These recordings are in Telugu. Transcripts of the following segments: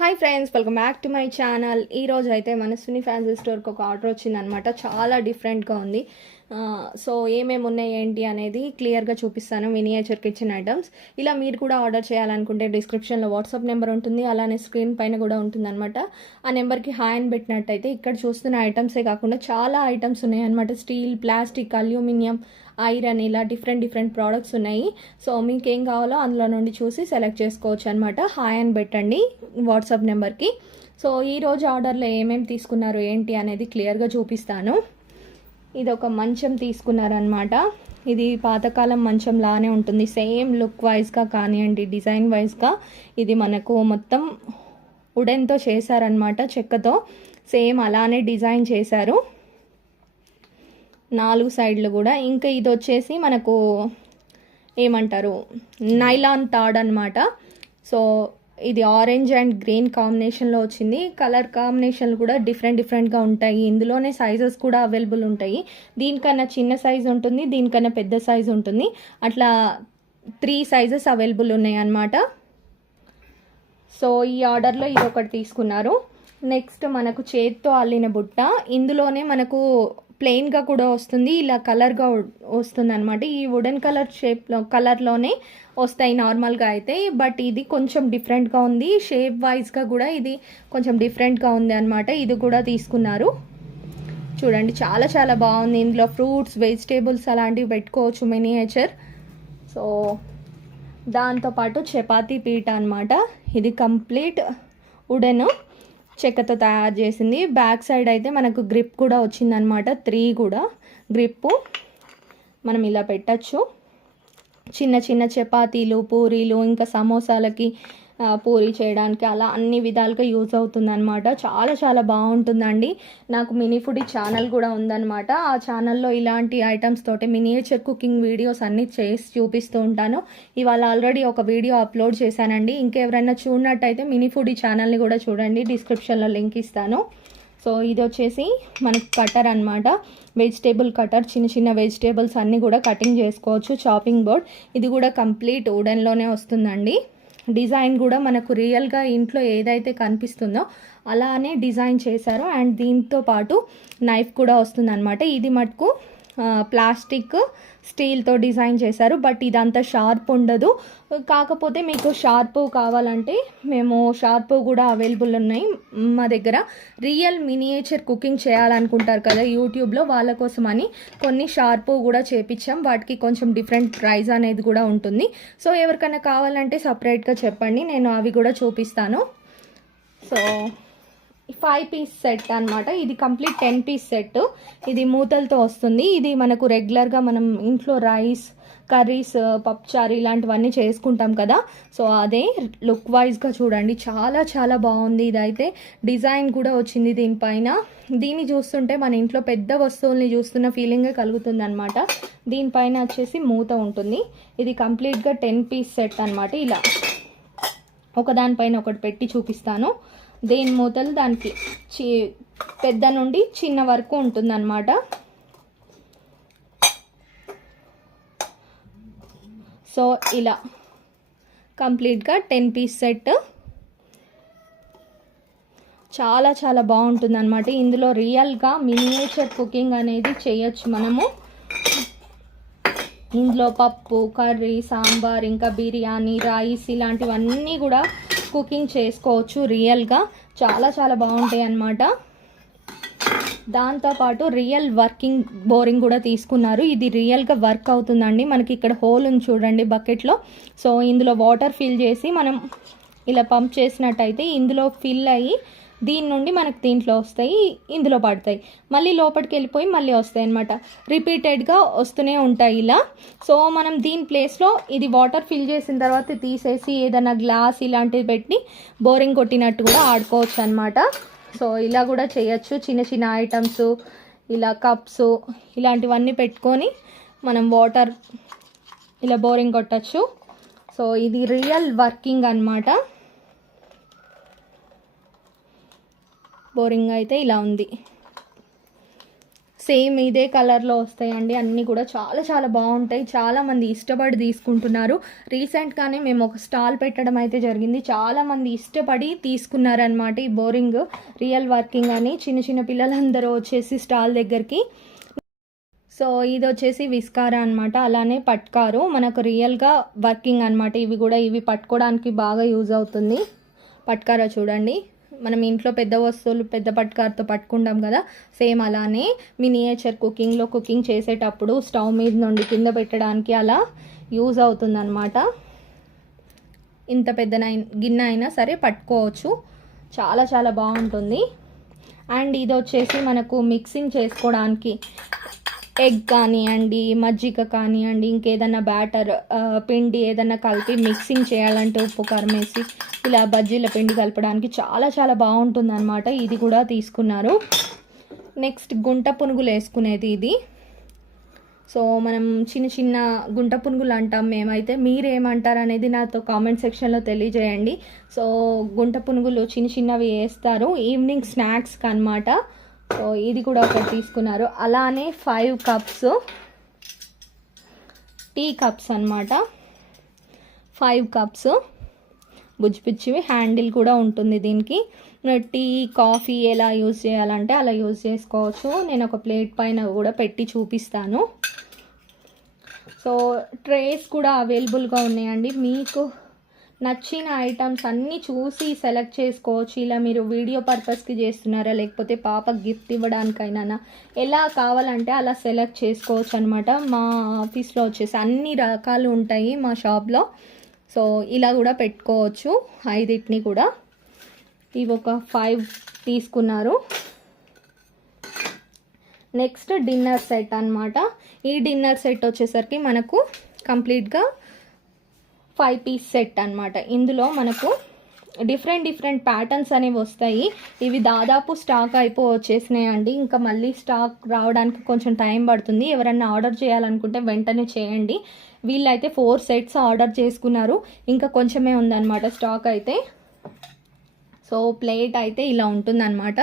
Hi friends, welcome back to my channel. ఈరోజు అయితే మనస్విని ఫ్యాన్సీ స్టోర్కి ఒక ఆర్డర్ వచ్చిందనమాట. చాలా డిఫరెంట్గా ఉంది. సో ఏమేమి ఉన్నాయి ఏంటి అనేది క్లియర్గా చూపిస్తాను. Miniature kitchen items. ఇలా మీరు కూడా ఆర్డర్ చేయాలనుకుంటే డిస్క్రిప్షన్లో వాట్సాప్ నెంబర్ ఉంటుంది, అలానే స్క్రీన్ పైన కూడా ఉంటుందన్నమాట. ఆ నెంబర్కి హాయ్ అని పెట్టినట్టయితే ఇక్కడ చూస్తున్న ఐటమ్సే కాకుండా చాలా ఐటమ్స్ ఉన్నాయి అనమాట. స్టీల్, ప్లాస్టిక్, అల్యూమినియం, ఐరన్, ఇలా డిఫరెంట్ ప్రోడక్ట్స్ ఉన్నాయి. సో మీకు ఏం కావాలో అందులో నుండి చూసి సెలెక్ట్ చేసుకోవచ్చు అనమాట. హాయ్ అని పెట్టండి వాట్సాప్ నెంబర్కి. సో ఈరోజు ఆర్డర్లో ఏమేమి తీసుకున్నారు ఏంటి అనేది క్లియర్గా చూపిస్తాను. ఇది ఒక మంచం తీసుకున్నారనమాట. ఇది పాతకాలం మంచం లానే ఉంటుంది. సేమ్ లుక్ వైజ్గా కానివ్వండి, డిజైన్ వైజ్గా ఇది మనకు మొత్తం వుడెన్తో చేశారనమాట. చెక్కతో సేమ్ అలానే డిజైన్ చేశారు 4 సైడ్లు కూడా. ఇంకా ఇది వచ్చేసి మనకు ఏమంటారు, నైలాన్ తాడ్ అనమాట. సో ఇది ఆరెంజ్ అండ్ గ్రీన్ కాంబినేషన్లో వచ్చింది. కలర్ కాంబినేషన్లు కూడా డిఫరెంట్గా ఉంటాయి. ఇందులోనే సైజెస్ కూడా అవైలబుల్ ఉంటాయి. దీనికన్నా చిన్న సైజు ఉంటుంది, దీనికన్నా పెద్ద సైజు ఉంటుంది. అట్లా 3 సైజెస్ అవైలబుల్ ఉన్నాయి అన్నమాట. సో ఈ ఆర్డర్లో ఇది ఒకటి తీసుకున్నారు. నెక్స్ట్ మనకు చేత్తో అల్లిన బుట్ట. ఇందులోనే మనకు ప్లెయిన్గా కూడా వస్తుంది, ఇలా కలర్గా వస్తుంది అనమాట. ఈ వుడెన్ కలర్లోనే వస్తాయి నార్మల్గా అయితే. బట్ ఇది కొంచెం డిఫరెంట్గా ఉంది. షేప్ వైజ్గా కూడా ఇది కొంచెం డిఫరెంట్గా ఉంది అనమాట. ఇది కూడా తీసుకున్నారు. చూడండి, చాలా బాగుంది. ఇందులో ఫ్రూట్స్, వెజిటేబుల్స్ అలాంటివి పెట్టుకోవచ్చు, మినియేచర్. సో దాంతోపాటు చపాతీ పీట అనమాట. ఇది కంప్లీట్ వుడెన్ చెక్కతో తయారు చేసింది. బ్యాక్ సైడ్ అయితే మనకు గ్రిప్ కూడా వచ్చిందనమాట. 3 కూడా గ్రిప్పు మనం ఇలా పెట్టచ్చు. చిన్న చపాతీలు, పూరీలు, ఇంకా సమోసాలకి పూరీ చేయడానికి అలా అన్ని విధాలుగా యూజ్ అవుతుందన్నమాట. చాలా బాగుంటుందండి. నాకు మినీ ఫుడీ ఛానల్ కూడా ఉందన్నమాట. ఆ ఛానల్లో ఇలాంటి ఐటమ్స్ తోటి మినియేచర్ కుకింగ్ వీడియోస్ అన్నీ చేసి చూపిస్తూ ఉంటాను. ఇవాళ ఆల్రెడీ ఒక వీడియో అప్లోడ్ చేశానండి. ఇంకెవరైనా చూడనట్టయితే మినీ ఫుడీ ఛానల్ని కూడా చూడండి, డిస్క్రిప్షన్లో లింక్ ఇస్తాను. సో ఇది వచ్చేసి మనకు కటర్ అనమాట. Vegetable cutter. చిన్న వెజిటేబుల్స్ అన్నీ కూడా కటింగ్ చేసుకోవచ్చు. Chopping board. ఇది కూడా కంప్లీట్ వుడెన్లోనే వస్తుందండి. డిజైన్ కూడా మనకు రియల్గా ఇంట్లో ఏదైతే కనిపిస్తుందో అలానే డిజైన్ చేశారు. అండ్ దీంతో పాటు నైఫ్ కూడా వస్తుందన్నమాట. ఇది మటుకు ప్లాస్టిక్, స్టీల్తో డిజైన్ చేశారు. బట్ ఇదంతా షార్ప్ ఉండదు. కాకపోతే మీకు షార్ప్ కావాలంటే మేము షార్ప్ కూడా అవైలబుల్ ఉన్నాయి మా దగ్గర. రియల్ మినియేచర్ కుకింగ్ చేయాలనుకుంటారు కదా యూట్యూబ్లో, వాళ్ళ కోసం అని కొన్ని షార్ప్ కూడా చేపించాం. వాటికి కొంచెం డిఫరెంట్ ప్రైస్ అనేది కూడా ఉంటుంది. సో ఎవరికైనా కావాలంటే సపరేట్గా చెప్పండి, నేను అవి కూడా చూపిస్తాను. సో 5 పీస్ సెట్ అనమాట. ఇది కంప్లీట్ 10 పీస్ సెట్. ఇది మూతలతో వస్తుంది. ఇది మనకు రెగ్యులర్గా మనం ఇంట్లో రైస్, కర్రీస్, పప్పుచారు ఇలాంటివన్నీ చేసుకుంటాం కదా. సో అదే లుక్ వైజ్గా చూడండి, చాలా బాగుంది. ఇదైతే డిజైన్ కూడా వచ్చింది దీనిపైన. దీన్ని చూస్తుంటే మన ఇంట్లో పెద్ద వస్తువుల్ని చూస్తున్న ఫీలింగే కలుగుతుంది అనమాట. దీనిపైన వచ్చేసి మూత ఉంటుంది. ఇది కంప్లీట్గా 10 పీస్ సెట్ అనమాట. ఇలా ఒకదానిపైన ఒకటి పెట్టి చూపిస్తాను. దేని మూతలు దానికి పెద్ద నుండి చిన్న వరకు ఉంటుందన్నమాట. సో ఇలా కంప్లీట్గా 10 పీస్ సెట్. చాలా బాగుంటుంది అనమాట. ఇందులో రియల్గా మినియేచర్ కుకింగ్ అనేది చేయొచ్చు మనము. ఇందులో పప్పు, కర్రీ, సాంబార్, ఇంకా బిర్యానీ, రైస్ ఇలాంటివన్నీ కూడా కుకింగ్ చేసుకోవచ్చు రియల్గా. చాలా బాగుంటాయి అన్నమాట. దాంతోపాటు రియల్ వర్కింగ్ బోరింగ్ కూడా తీసుకున్నారు. ఇది రియల్గా వర్క్ అవుతుందండి. మనకి ఇక్కడ హోల్ ఉంది చూడండి బకెట్లో. సో ఇందులో వాటర్ ఫిల్ చేసి మనం ఇలా పంప్ చేసినట్టయితే ఇందులో ఫిల్ అయ్యి దీని నుండి మనకు దీంట్లో వస్తాయి, ఇందులో పడతాయి, మళ్ళీ లోపలికి వెళ్ళిపోయి మళ్ళీ వస్తాయి అనమాట. రిపీటెడ్గా వస్తూనే ఉంటాయి ఇలా. సో మనం దీని ప్లేస్లో ఇది వాటర్ ఫిల్ చేసిన తర్వాత తీసేసి ఏదైనా గ్లాస్ ఇలాంటివి పెట్టి బోరింగ్ కొట్టినట్టు కూడా ఆడుకోవచ్చు అనమాట. సో ఇలా కూడా చేయొచ్చు. చిన్న ఐటమ్స్, ఇలా కప్స్ ఇలాంటివన్నీ పెట్టుకొని మనం వాటర్ ఇలా బోరింగ్ కొట్టచ్చు. సో ఇది రియల్ వర్కింగ్ అనమాట. బోరింగ్ అయితే ఇలా ఉంది. సేమ్ ఇదే కలర్లో వస్తాయండి. అన్నీ కూడా చాలా చాలా బాగుంటాయి. చాలామంది ఇష్టపడి తీసుకుంటున్నారు. రీసెంట్గానే మేము ఒక స్టాల్ పెట్టడం అయితే జరిగింది. చాలామంది ఇష్టపడి తీసుకున్నారనమాట. ఈ బోరింగ్ రియల్ వర్కింగ్ అని చిన్న చిన్న పిల్లలందరూ వచ్చేసి స్టాల్ దగ్గరికి. సో ఇది వచ్చేసి విస్కారా అనమాట, అలానే పట్కారు మనకు రియల్గా వర్కింగ్ అనమాట. ఇవి పట్టుకోవడానికి బాగా యూజ్ అవుతుంది. పట్కారా చూడండి, మనం ఇంట్లో పెద్ద వస్తువులు పెద్ద పట్కారుతో పట్టుకుంటాం కదా, సేమ్ అలానే మినియేచర్ కుకింగ్ చేసేటప్పుడు స్టవ్ మీద నుండి కింద పెట్టడానికి అలా యూజ్ అవుతుంది అనమాట. ఇంత పెద్ద గిన్నె అయినా సరే పట్టుకోవచ్చు, చాలా చాలా బాగుంటుంది. అండ్ ఇది వచ్చేసి మనకు మిక్సింగ్ చేసుకోవడానికి ఎగ్ కానివ్వండి, మజ్జిగ కానివ్వండి, ఇంకేదన్నా బ్యాటర్ పిండి ఏదన్నా కలిపి మిక్సింగ్ చేయాలంటే ఉప్పు కారం వేసి ఇలా బజ్జీల పిండి కలపడానికి చాలా చాలా బాగుంటుంది అనమాట. ఇది కూడా తీసుకున్నారు. నెక్స్ట్ గుంట పునుగులు వేసుకునేది ఇది. సో మనం చిన్న చిన్న గుంట పునుగులు అంటాం మేమైతే, మీరేమంటారు అనేది నాతో కామెంట్ సెక్షన్లో తెలియజేయండి. సో గుంట పునుగులు చిన్న చిన్నవి వేస్తారు ఈవినింగ్ స్నాక్స్కి అనమాట. సో ఇది కూడా ఒకటి తీసుకున్నారు. అలానే 5 కప్స్ టీ కప్స్ అనమాట. 5 కప్స్ బుజ్జిపిచ్చివి, హ్యాండిల్ కూడా ఉంటుంది దీనికి. టీ కాఫీ ఎలా యూజ్ చేయాలంటే అలా యూజ్ చేసుకోవచ్చు. నేను ఒక ప్లేట్ పైన కూడా పెట్టి చూపిస్తాను. సో ట్రేస్ కూడా అవైలబుల్గా ఉన్నాయండి. మీకు నచ్చిన ఐటమ్స్ అన్నీ చూసి సెలెక్ట్ చేసుకోవచ్చు. ఇలా మీరు వీడియో పర్పస్కి చేస్తున్నారా, లేకపోతే పాపకి గిఫ్ట్ ఇవ్వడానికైనా ఎలా కావాలంటే అలా సెలెక్ట్ చేసుకోవచ్చు అనమాట. మా ఆఫీస్లో వచ్చేసి అన్ని రకాలు ఉంటాయి మా షాప్లో. సో ఇలా కూడా పెట్టుకోవచ్చు 5 కూడా. ఇవి ఒక 5 తీసుకున్నారు. నెక్స్ట్ డిన్నర్ సెట్ అనమాట. ఈ డిన్నర్ సెట్ వచ్చేసరికి మనకు కంప్లీట్గా 5 పీస్ సెట్ అనమాట. ఇందులో మనకు డిఫరెంట్ ప్యాటర్న్స్ అనేవి వస్తాయి. ఇవి దాదాపు స్టాక్ వచ్చేసినాయండి. ఇంకా మళ్ళీ స్టాక్ రావడానికి కొంచెం టైం పడుతుంది. ఎవరన్నా ఆర్డర్ చేయాలనుకుంటే వెంటనే చేయండి. వీళ్ళైతే 4 సెట్స్ ఆర్డర్ చేసుకున్నారు. ఇంకా కొంచెమే ఉందన్నమాట స్టాక్ అయితే. సో ప్లేట్ అయితే ఇలా ఉంటుందన్నమాట.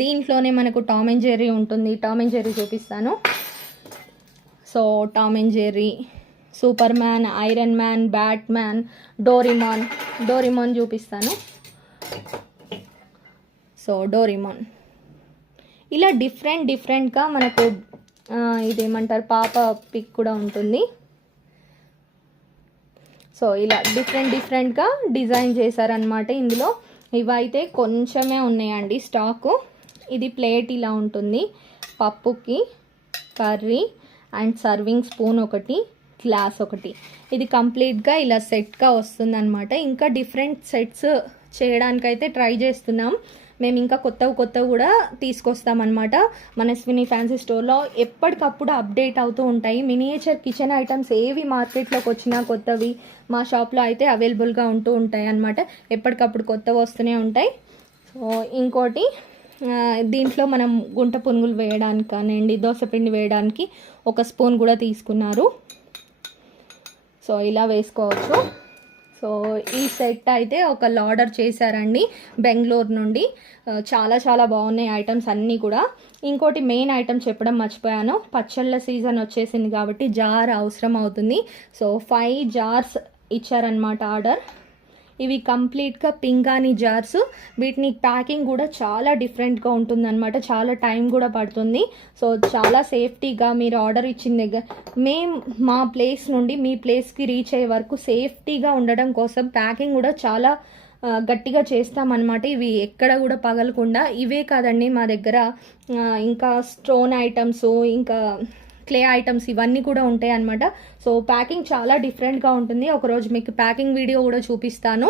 దీంట్లోనే మనకు టామ్ అండ్ జెర్రీ ఉంటుంది. టామ్ అండ్ జెర్రీ చూపిస్తాను. So Tom and Jerry, super man, iron man, bat man, Doraemon చూపిస్తాను. సో డోరిమాన్ ఇలా డిఫరెంట్గా మనకు ఇదేమంటారు పాప పిక్ కూడా ఉంటుంది. సో ఇలా డిఫరెంట్గా డిజైన్ చేశారనమాట ఇందులో. ఇవైతే కొంచెమే ఉన్నాయండి స్టాకు. ఇది ప్లేట్ ఇలా ఉంటుంది, పప్పుకి కర్రీ అండ్ సర్వింగ్ స్పూన్ ఒకటి, గ్లాస్ ఒకటి. ఇది కంప్లీట్గా ఇలా సెట్గా వస్తుందన్నమాట. ఇంకా డిఫరెంట్ సెట్స్ చేయడానికైతే ట్రై చేస్తున్నాం మేము. ఇంకా కొత్తవి కూడా తీసుకొస్తామన్నమాట. మనస్విని ఫ్యాన్సీ స్టోర్లో ఎప్పటికప్పుడు అప్డేట్ అవుతూ ఉంటాయి. మినియేచర్ కిచెన్ ఐటమ్స్ ఏవి మార్కెట్లోకి వచ్చినా కొత్తవి మా షాప్లో అయితే అవైలబుల్గా ఉంటూ ఉంటాయి అన్నమాట. ఎప్పటికప్పుడు కొత్తవి వస్తూనే ఉంటాయి. సో ఇంకోటి దీంట్లో మనం గుంట పునుగులు వేయడానికి కానివ్వండి, దోసపిండి వేయడానికి ఒక స్పూన్ కూడా తీసుకున్నారు. సో ఇలా వేసుకోవచ్చు. సో ఈ సెట్ అయితే ఒకళ్ళు ఆర్డర్ చేశారండి బెంగళూరు నుండి. చాలా చాలా బాగున్నాయి ఐటమ్స్ అన్నీ కూడా. ఇంకోటి మెయిన్ ఐటమ్ చెప్పడం మర్చిపోయాను, పచ్చళ్ళ సీజన్ వచ్చేసింది కాబట్టి జార్ అవసరం అవుతుంది. సో 5 జార్స్ ఇచ్చారనమాట ఆర్డర్. ఇవి కంప్లీట్గా పింగాణి జార్స్. వీటిని ప్యాకింగ్ కూడా చాలా డిఫరెంట్గా ఉంటుందన్నమాట. చాలా టైం కూడా పడుతుంది. సో చాలా సేఫ్టీగా మీరు ఆర్డర్ ఇచ్చిన దగ్గర మా ప్లేస్ నుండి మీ ప్లేస్కి రీచ్ అయ్యే వరకు సేఫ్టీగా ఉండడం కోసం ప్యాకింగ్ కూడా చాలా గట్టిగా చేస్తామన్నమాట. ఇవి ఎక్కడ కూడా పగలకుండా. ఇవే కాదండి మా దగ్గర ఇంకా స్టోన్ ఐటమ్స్, ఇంకా క్లే ఐటమ్స్ ఇవన్నీ కూడా ఉంటాయి అన్నమాట. సో ప్యాకింగ్ చాలా డిఫరెంట్గా ఉంటుంది. ఒకరోజు మీకు ప్యాకింగ్ వీడియో కూడా చూపిస్తాను.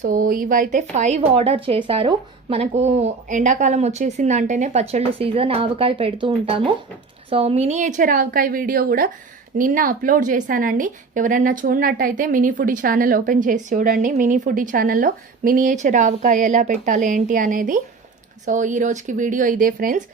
సో ఇవైతే 5 ఆర్డర్ చేశారు. మనకు ఎండాకాలం వచ్చేసిందంటేనే పచ్చళ్ళు సీజన్, ఆవకాయ పెడుతూ ఉంటాము. సో మినియేచర్ ఆవకాయ వీడియో కూడా నిన్న అప్లోడ్ చేశానండి. ఎవరన్నా చూడనట్టయితే మినీ ఫుడీ ఛానల్ ఓపెన్ చేసి చూడండి. మినీ ఫుడీ ఛానల్లో మినియేచర్ ఆవకాయ ఎలా పెట్టాలి ఏంటి అనేది. సో ఈ రోజుకి వీడియో ఇదే ఫ్రెండ్స్.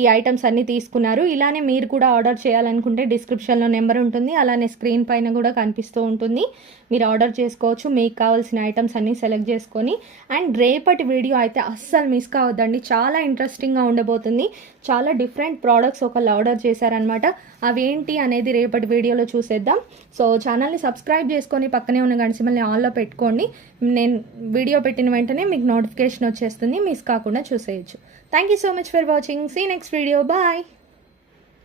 ఈ ఐటమ్స్ అన్నీ తీసుకున్నారు. ఇలానే మీరు కూడా ఆర్డర్ చేయాలనుకుంటే డిస్క్రిప్షన్లో నెంబర్ ఉంటుంది, అలానే స్క్రీన్ పైన కూడా కనిపిస్తూ ఉంటుంది. మీరు ఆర్డర్ చేసుకోవచ్చు, మీకు కావాల్సిన ఐటమ్స్ అన్నీ సెలెక్ట్ చేసుకొని. అండ్ రేపటి వీడియో అయితే అస్సలు మిస్ కావద్దండి, చాలా ఇంట్రెస్టింగ్గా ఉండబోతుంది. చాలా డిఫరెంట్ ప్రోడక్ట్స్ ఒకళ్ళు ఆర్డర్ చేశారనమాట. అవేంటి అనేది రేపటి వీడియోలో చూసేద్దాం. సో ఛానల్ని సబ్స్క్రైబ్ చేసుకొని పక్కనే ఉన్న గంట సింబల్ని ఆన్లో పెట్టుకోండి. నేను వీడియో పెట్టిన వెంటనే మీకు నోటిఫికేషన్ వచ్చేస్తుంది, మిస్ కాకుండా చూసేయచ్చు. Thank you so much for watching. See next video. Bye.